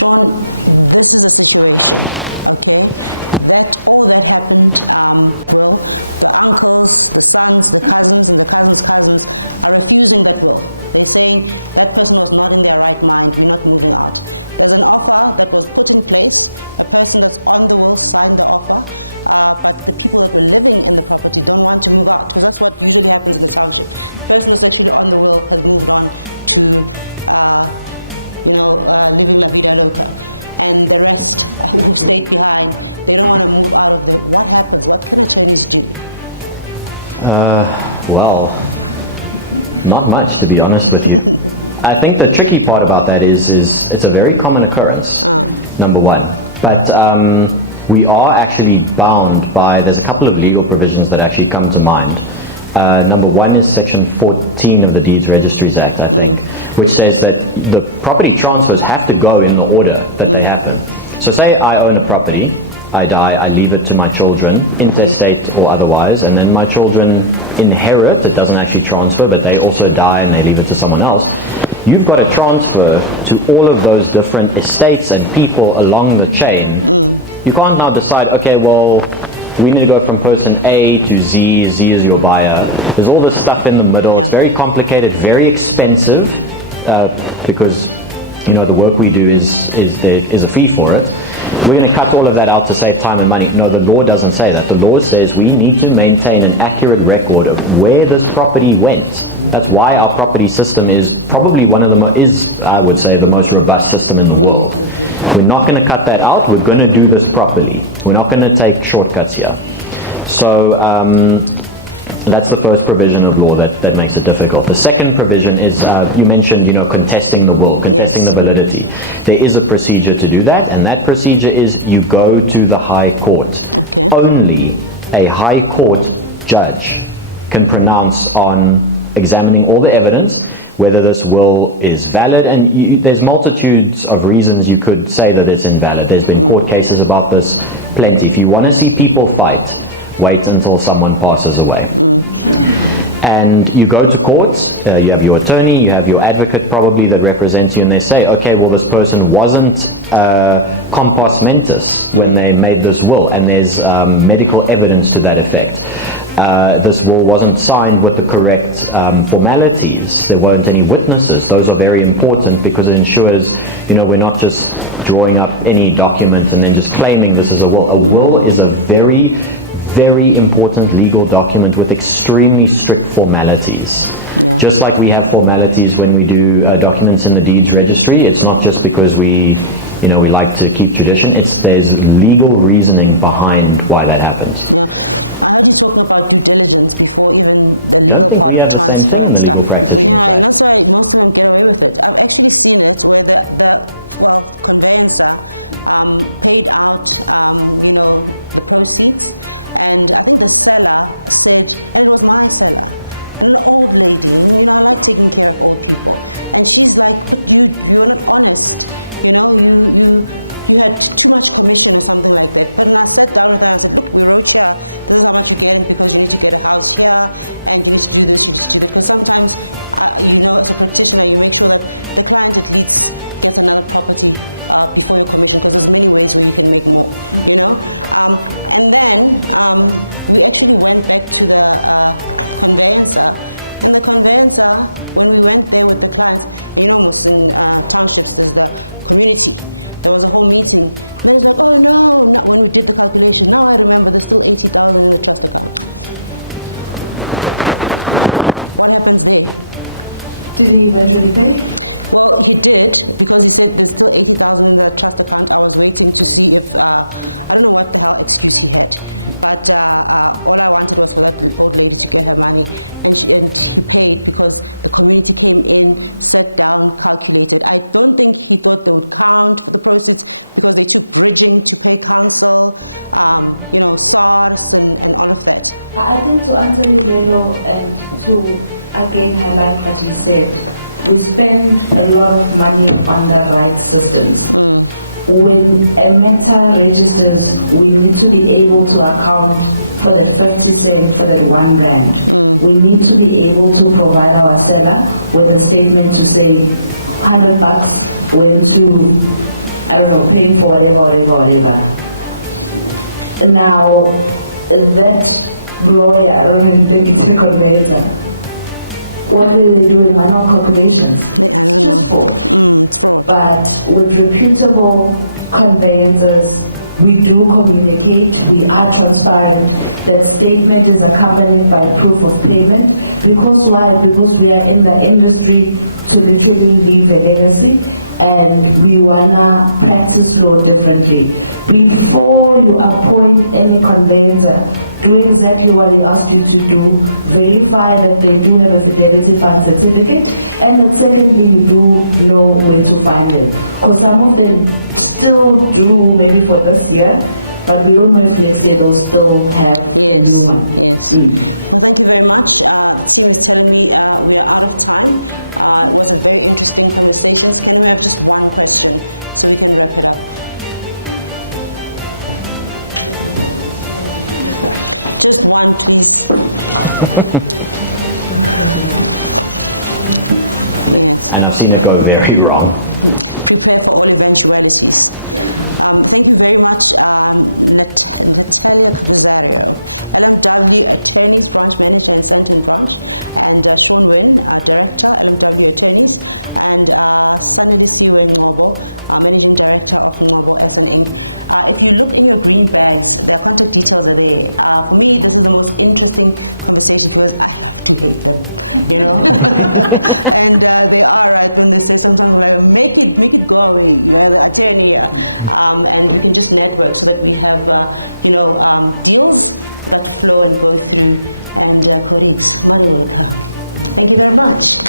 Sean, this is a situation, okay? That all that happened, will, the uncles, the sons, the cousins, and the cousins' cousins are refusing that will. They're saying that person was not in their right mind, we're not moving out. There's an offer that was put in place, a person that's on the will signed the offer, but the people that were living in the property don't want to move out, because that's what usually happens in the township. The person that's actually on the will has moved on to, living la vida loca. And the rest who've stayed behind, they don't want to move out of there. What happens? What can attorneys do? Well, not much, to be honest with you. I think the tricky part about that is it's a very common occurrence, number one. But we are actually bound by, there's a couple of legal provisions that actually come to mind. Number one is section 14 of the Deeds Registries Act, I think, which says that the property transfers have to go in the order that they happen. So say I own a property, I die, I leave it to my children, intestate or otherwise, and then my children inherit. It doesn't actually transfer, but they also die and they leave it to someone else. You've got to transfer to all of those different estates and people along the chain. You can't now decide, okay, well, we need to go from person A to Z. Z is your buyer. There's all this stuff in the middle. It's very complicated, very expensive, because the work we do is a fee for it. We're going to cut all of that out to save time and money. No, the law doesn't say that. The law says we need to maintain an accurate record of where this property went. That's why our property system is probably one of the I would say, the most robust system in the world. We're not going to cut that out. We're going to do this properly. We're not going to take shortcuts here. So that's the first provision of law that makes it difficult. The second provision is, you mentioned, contesting the will, contesting the validity. There is a procedure to do that, and that procedure is you go to the High Court. Okay. Only a High Court judge can pronounce on examining all the evidence whether this will is valid, and there's multitudes of reasons you could say that it's invalid. There's been court cases about this plenty. If you want to see people fight, wait until someone passes away. And you go to courts, you have your attorney, you have your advocate probably that represents you, and they say, okay, well, this person wasn't compos mentis when they made this will, and there's medical evidence to that effect. This will wasn't signed with the correct formalities. There weren't any witnesses. Those are very important because it ensures, we're not just drawing up any document and then just claiming this is a will. A will is a very, very important legal document with extremely strict formalities. Just like we have formalities when we do documents in the deeds registry. It's not just because we like to keep tradition. There's legal reasoning behind why that happens. I heard you talking about due diligence before even the legal part of transfer and stuff. And that's why most of them get away with it. I've actually seen it where the conveyancer paid out, the proceeds, and I think the seller said, and it was my seller, and an old lady, I like taking care of old people, and she's like, but you're not honest, you had too much commission or something like that. But when I sat down with her and I said, look, we wrote here, this is how much you're getting because you need to get a house here, and you need to do this, you need to do that, because sometimes, as a practitioner, you make sure that the client at least gets another property before your commission, because there's many ways where you can make more, and then we actually went back to the conveyancer, and the conveyancer, when we went there with the clients, and almost in townships there's the community, there was a whole meeting, and then it's like, oh no, when we did the calculation, now I remember there's still 80,000 in the trust account. What happens there? Did he eventually pay? Well, he did, because he said there's still 80,000 in the trust account. I was waiting to see if, I don't know what the hell excuse he had, but all I wanted was for that old lady to get her money, and he paid because the community came in, sat down, calculated. I don't think he thought they would count for the proceeds because they took bridging to pay council, SARS and all of that. I think to answer you, Lelo, and to again highlight what he said, we spend a lot of money on the right systems. When a matter registers, we need to be able to account for that 50 cents, for that R1. We need to be able to provide our seller with a statement to say $100 went to I don't know, paying for whatever. Now, that lawyer, I don't even think it's a conveyancer. What were they doing? Manual calculations. I don't know. Just fraud. It's fraud. But with reputable conveyancers, we do communicate, we are transparent. That statement is accompanied by proof of payment. Because why? Because we are in the industry to literally leave a legacy, and we wanna practice law differently. Before you appoint any conveyancer, do exactly what they asked you to do. Verify that they do have a fidelity fund certificate, and then secondly, you do know where to find them. Because some of them still do, maybe for this year, but we don't know if next year they'll still have a new one. Yes. Well, thank you very much. The team is telling me we are out of time. It was a very interesting conversation. Can we have just one question so we can wrap it up? Just one, please. Yes. And I've seen it go very wrong. Prepare for all eventualities. Thank you very much, Natalia Capizario, LMW Attorneys Branch Manager in Sandton Branch, and Sean Wynn, Director, LMW Attorneys, and Sanelisiwe Ngobo, Managing Director of Ngobo SN Inc. If you look in your green bags, their contact details are there. For me, this is the most interesting conversation because I love to hate them, you know. And they are right when they say sometimes like, make it go away. You are the attorney here. And we can just network so that we have, deals that flow and go through, and colleagues, money will come. Thank you very much.